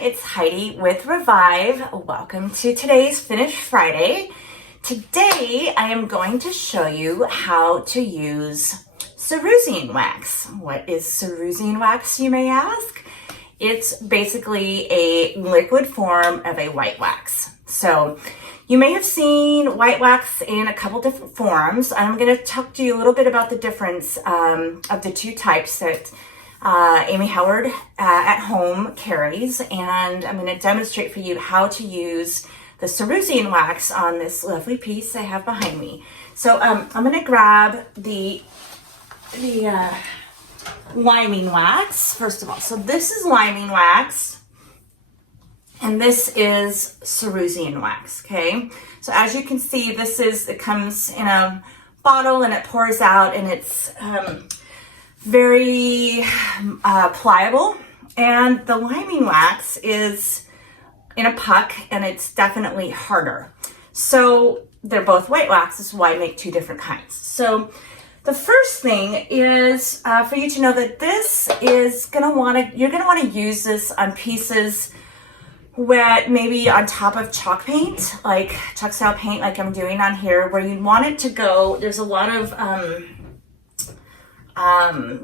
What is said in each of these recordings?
it's Heidi with Revive. Welcome to today's Finish Friday. Today I am going to show you how to use cerusing wax. What is cerusing wax, you may ask? It's basically a liquid form of a white wax. So you may have seen white wax in a couple different forms. I'm going to talk to you a little bit about the difference of the two types that Amy Howard at home carries, and I'm going to demonstrate for you how to use the cerusing wax on this lovely piece I have behind me. So I'm going to grab the liming wax first of all. So this is liming wax, and this is cerusing wax. Okay, so as you can see, it comes in a bottle and it pours out, and it's very pliable, and the liming wax is in a puck and it's definitely harder. So they're both white wax. This is why I make two different kinds. So the first thing is for you to know that this is you're gonna want to use this on pieces wet, maybe on top of chalk paint, like chalk style paint, like I'm doing on here, where you want it to go. There's a lot of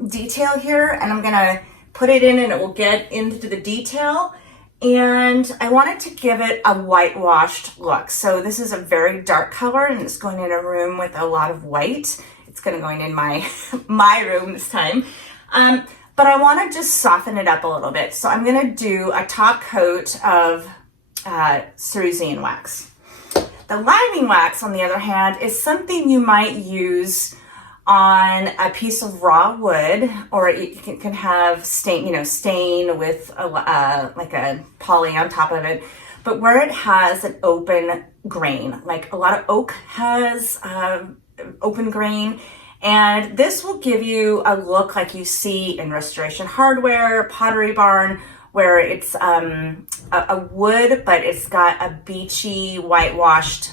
detail here, and I'm gonna put it in and it will get into the detail, and I wanted to give it a whitewashed look. So this is a very dark color, and it's going in a room with a lot of white. It's gonna go in my my room this time, but I want to just soften it up a little bit. So I'm gonna do a top coat of cerusing wax. The liming wax, on the other hand, is something you might use on a piece of raw wood, or you can have stain with like a poly on top of it, but where it has an open grain, like a lot of oak has open grain, and this will give you a look like you see in Restoration Hardware, Pottery Barn, where it's a wood, but it's got a beachy whitewashed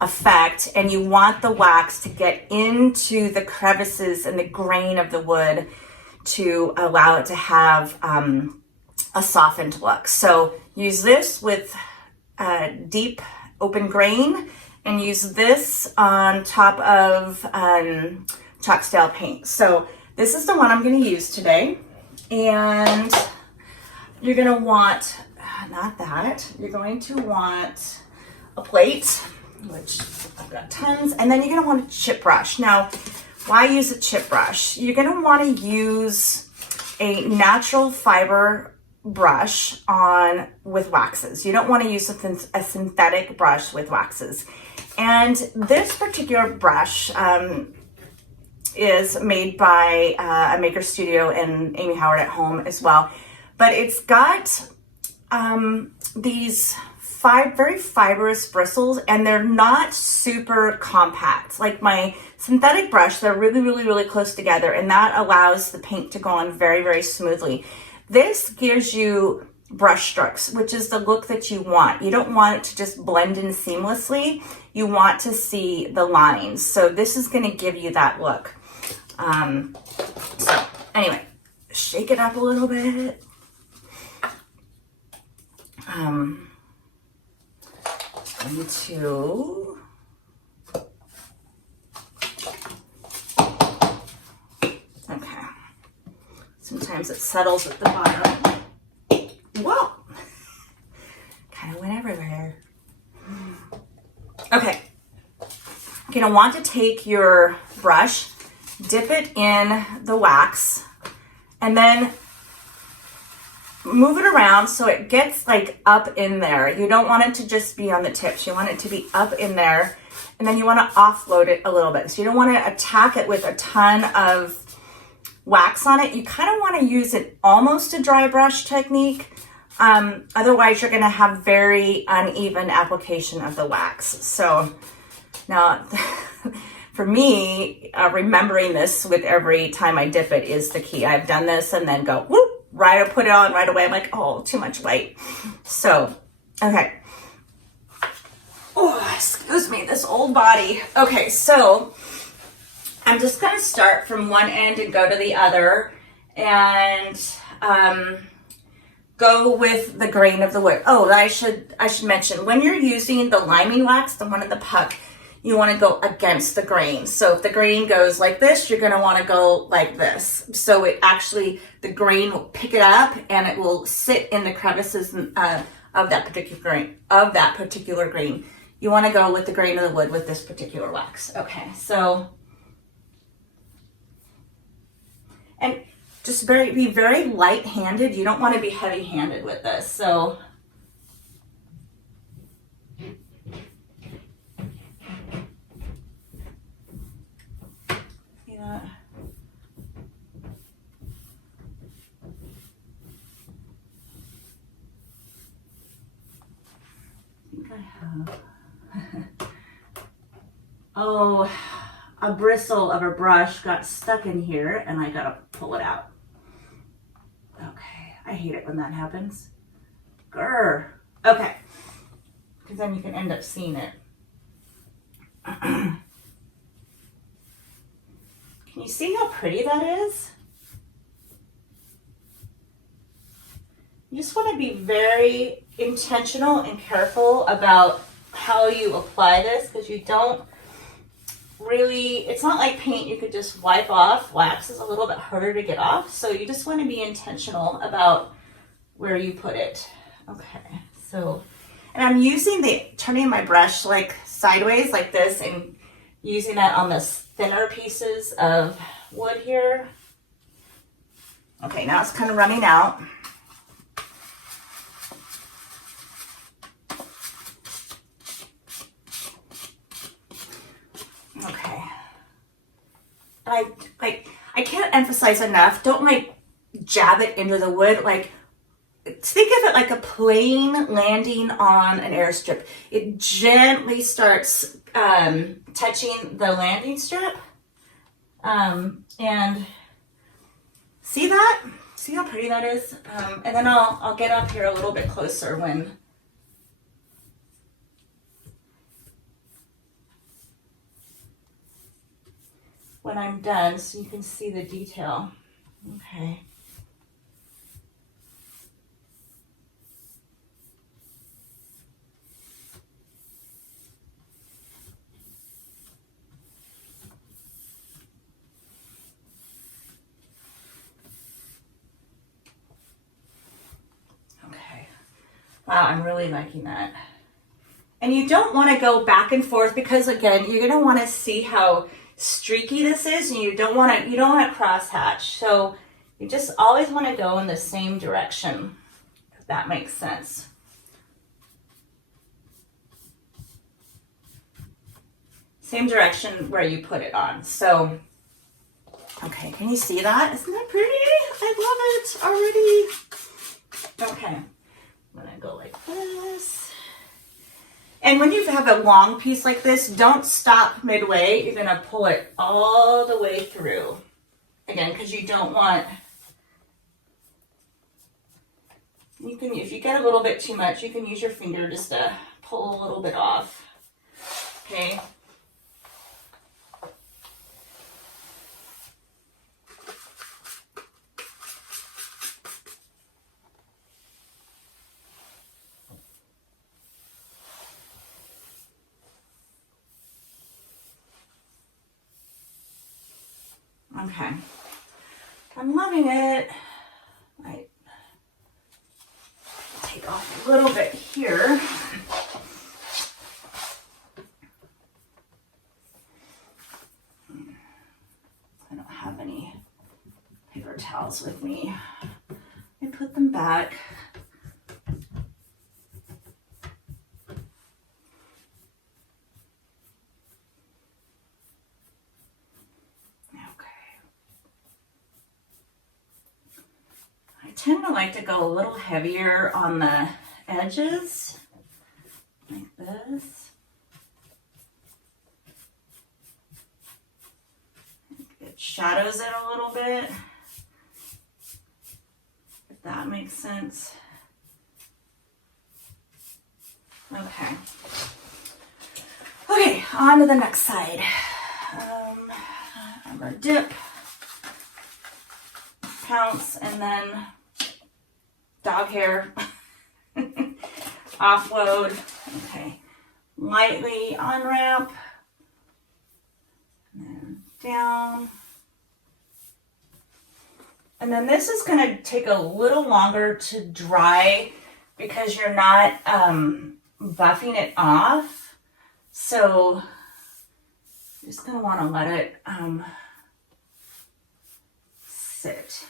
effect, and you want the wax to get into the crevices and the grain of the wood to allow it to have a softened look. So use this with deep open grain, and use this on top of chalk style paint. So this is the one I'm going to use today, and you're going to want, you're going to want a plate, which I've got tons, and then you're gonna want a chip brush. Now, why use a chip brush? You're gonna wanna use a natural fiber brush with waxes. You don't wanna use a synthetic brush with waxes. And this particular brush is made by a maker studio and Amy Howard at home as well. But it's got these very fibrous bristles, and they're not super compact. Like my synthetic brush, they're really, really, really close together, and that allows the paint to go on very, very smoothly. This gives you brush strokes, which is the look that you want. You don't want it to just blend in seamlessly. You want to see the lines. So this is going to give you that look. So anyway, shake it up a little bit. Into okay. Sometimes it settles at the bottom. Whoa! Kind of went everywhere. Okay. You're gonna want to take your brush, dip it in the wax, and then move it around so it gets like up in there. You don't want it to just be on the tips. You want it to be up in there, and then you want to offload it a little bit. So you don't want to attack it with a ton of wax on it. You kind of want to use it almost a dry brush technique. Otherwise you're going to have very uneven application of the wax. So now for me, remembering this with every time I dip it is the key. I've done this and then go whoop, right, or put it on right away. I'm like, oh, too much white. So, okay. Oh, excuse me, this old body. Okay, so I'm just gonna start from one end and go to the other, and go with the grain of the wood. Oh, I should mention, when you're using the liming wax, the one in the puck, you want to go against the grain. So if the grain goes like this, you're going to want to go like this. So it actually, the grain will pick it up and it will sit in the crevices of that particular grain. You want to go with the grain of the wood with this particular wax. Okay, so, and just be very light-handed. You don't want to be heavy-handed with this. So, yeah. I think I have. Oh, a bristle of a brush got stuck in here and I gotta pull it out. Okay, I hate it when that happens. Grr. Okay, because then you can end up seeing it. Can you see how pretty that is? You just want to be very intentional and careful about how you apply this, because you don't really, it's not like paint you could just wipe off. Wax is a little bit harder to get off, so you just want to be intentional about where you put it. Okay, so, and I'm turning my brush like sideways like this and using that on the thinner pieces of wood here. Okay, now it's kind of running out. Okay. I can't emphasize enough, don't like jab it into the wood. Like, think of it like a plane landing on an airstrip. It gently starts touching the landing strip. And see that? See how pretty that is? And then I'll get up here a little bit closer when I'm done, so you can see the detail. Okay. Okay. Wow, I'm really liking that. And you don't want to go back and forth, because again, you're going to want to see how streaky this is, and you don't want to crosshatch. So you just always want to go in the same direction, if that makes sense. Same direction where you put it on. So, okay, can you see that? Isn't that pretty? I love it already. Okay, I'm gonna go like this. And when you have a long piece like this, don't stop midway. You're gonna pull it all the way through. Again, because you don't want, if you get a little bit too much, you can use your finger just to pull a little bit off. Okay. Okay, I'm loving it. I take off a little bit here. I don't have any paper towels with me. I put them back. I tend to like to go a little heavier on the edges, like this. It shadows it a little bit, if that makes sense. Okay. Okay, on to the next side. I'm gonna dip, pounce, and then dog hair. Offload. Okay. Lightly unwrap. And then down. And then this is going to take a little longer to dry because you're not buffing it off. So you're just going to want to let it sit.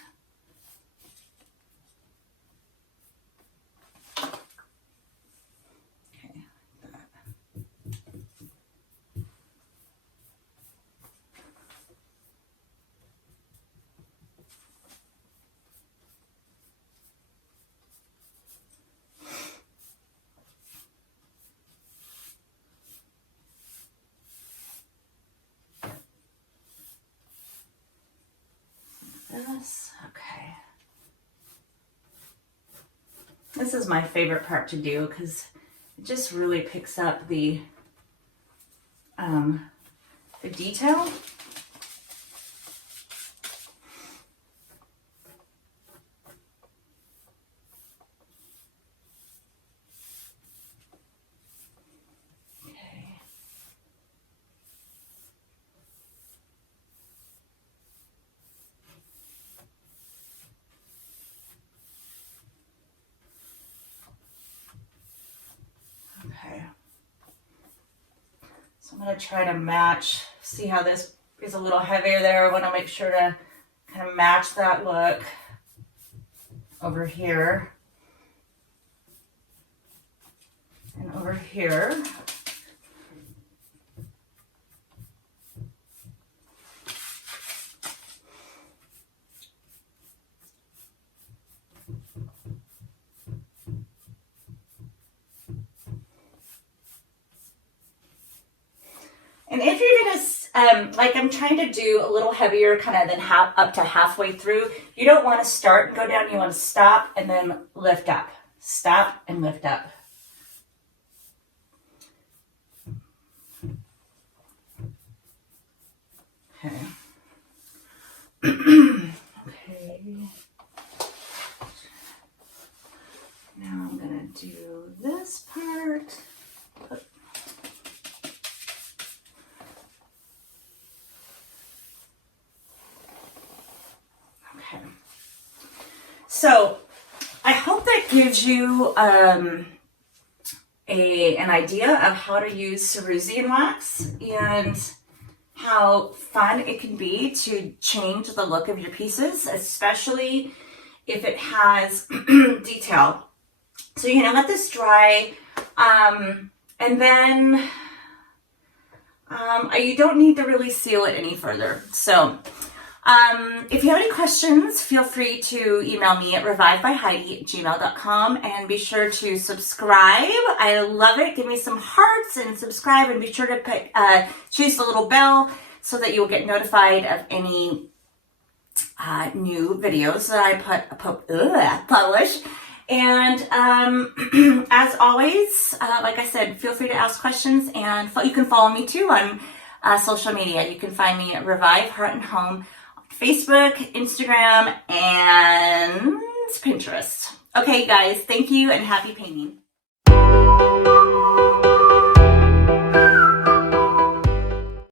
Okay, like that. This, okay. This is my favorite part to do because it just really picks up the detail. Okay. Okay. So I'm going to try to match, see how this is a little heavier there. I want to make sure to kind of match that look over here and over here. And if you're gonna, like I'm trying to do a little heavier, kind of than up to halfway through, you don't want to start and go down, you want to stop and then lift up. Stop and lift up. Okay. Okay. Now I'm gonna do this part. So I hope that gives you an idea of how to use Cerusing wax and how fun it can be to change the look of your pieces, especially if it has detail. So you're gonna let this dry, and then you don't need to really seal it any further. So if you have any questions, feel free to email me at revivebyheidi@gmail.com and be sure to subscribe. I love it. Give me some hearts and subscribe, and be sure to choose the little bell so that you'll get notified of any new videos that I publish. And as always, like I said, feel free to ask questions, and you can follow me too on social media. You can find me at Revive Heart and Home, Facebook, Instagram, and Pinterest. Okay, guys, thank you and happy painting.